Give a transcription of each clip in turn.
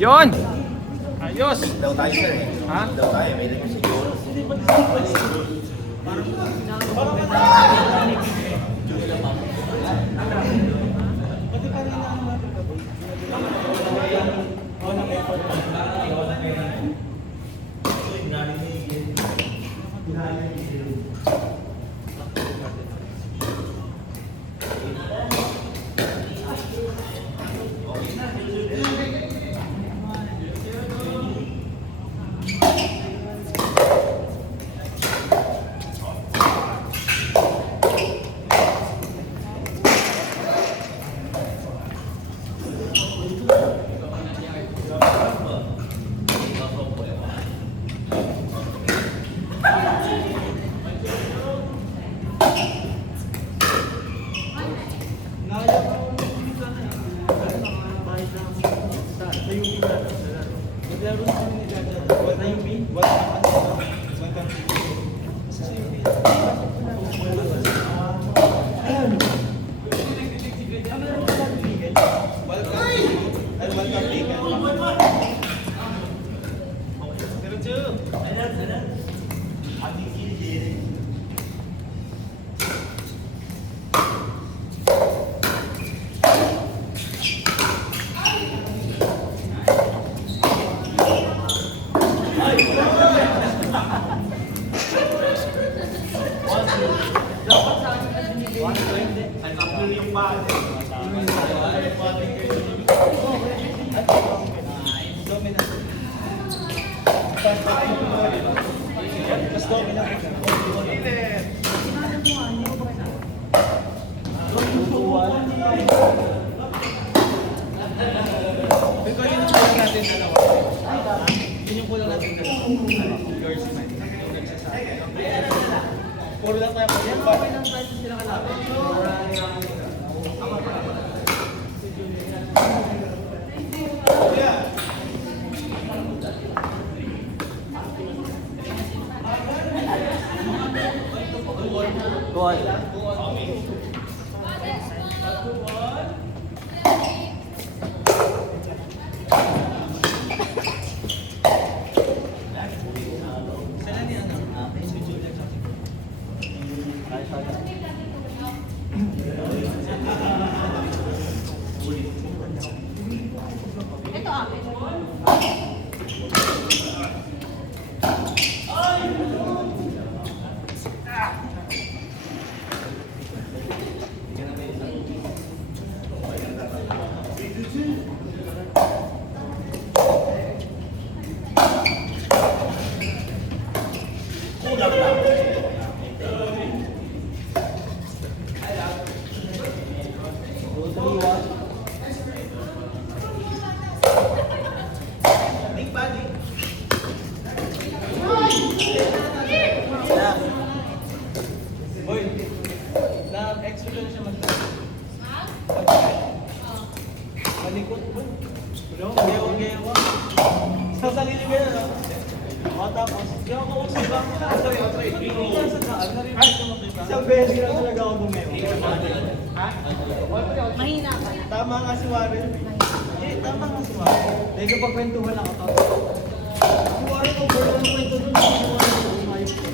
Yon! Ayos! Daw tayo sir eh. Ha? Daw tayo, may rin siguro. Isang beses lang talaga ako bumeho. Mahina ka. Tama nga si Warren. Tama nga si Warren. Dahil kapag kwentuhan ako to. Si Warren kung wala ng kwento dun, si Warren kung umayos ko.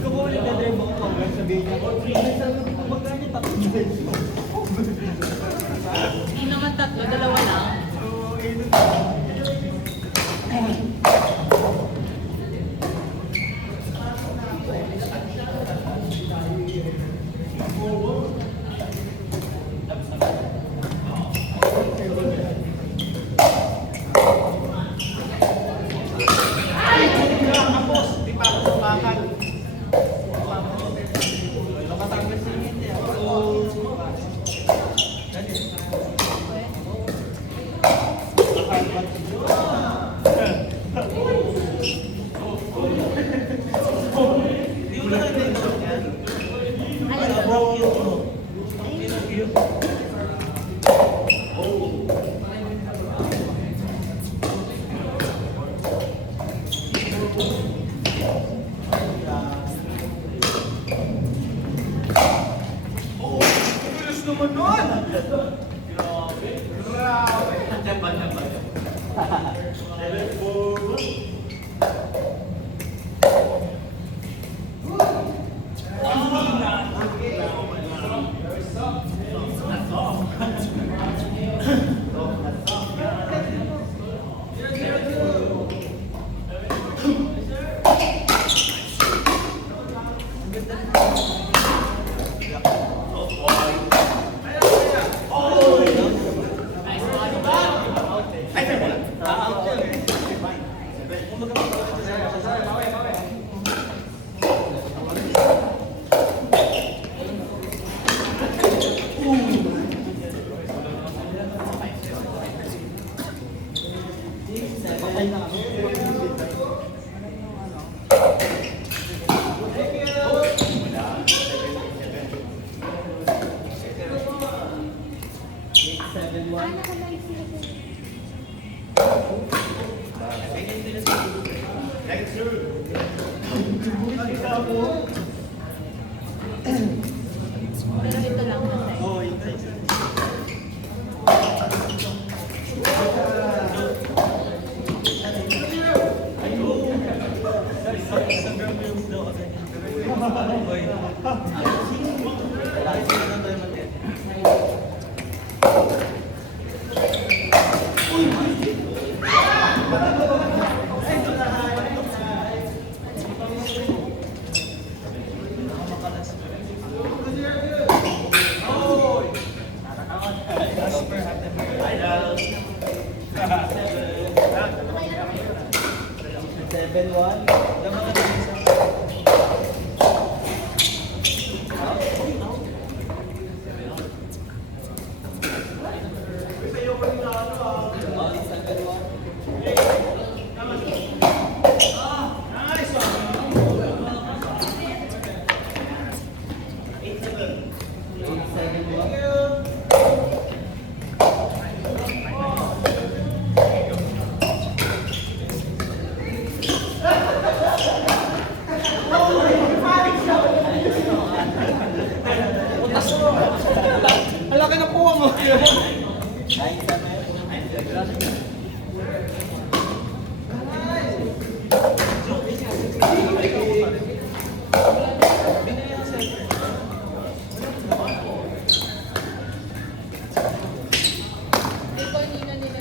Ikaw mo ulit na-drive ako hanggang sabihin niya, sabi ko kung magkano tapos beses mo. Hindi naman tatlo, dalawa lang. Oo, mo nun! Pero ito lang natin. Oo, yun tayo. Ang laki ng puwa mo. Ito nina nila.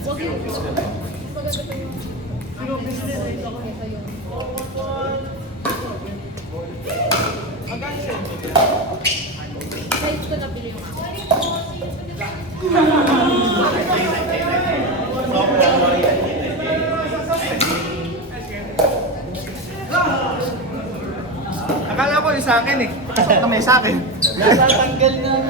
Huwag yun. Maganda pa yung... Ito yung... Size ko napili yung ako. Akala ko yung sa akin eh. Pasok na may sa akin. Natatanggal na.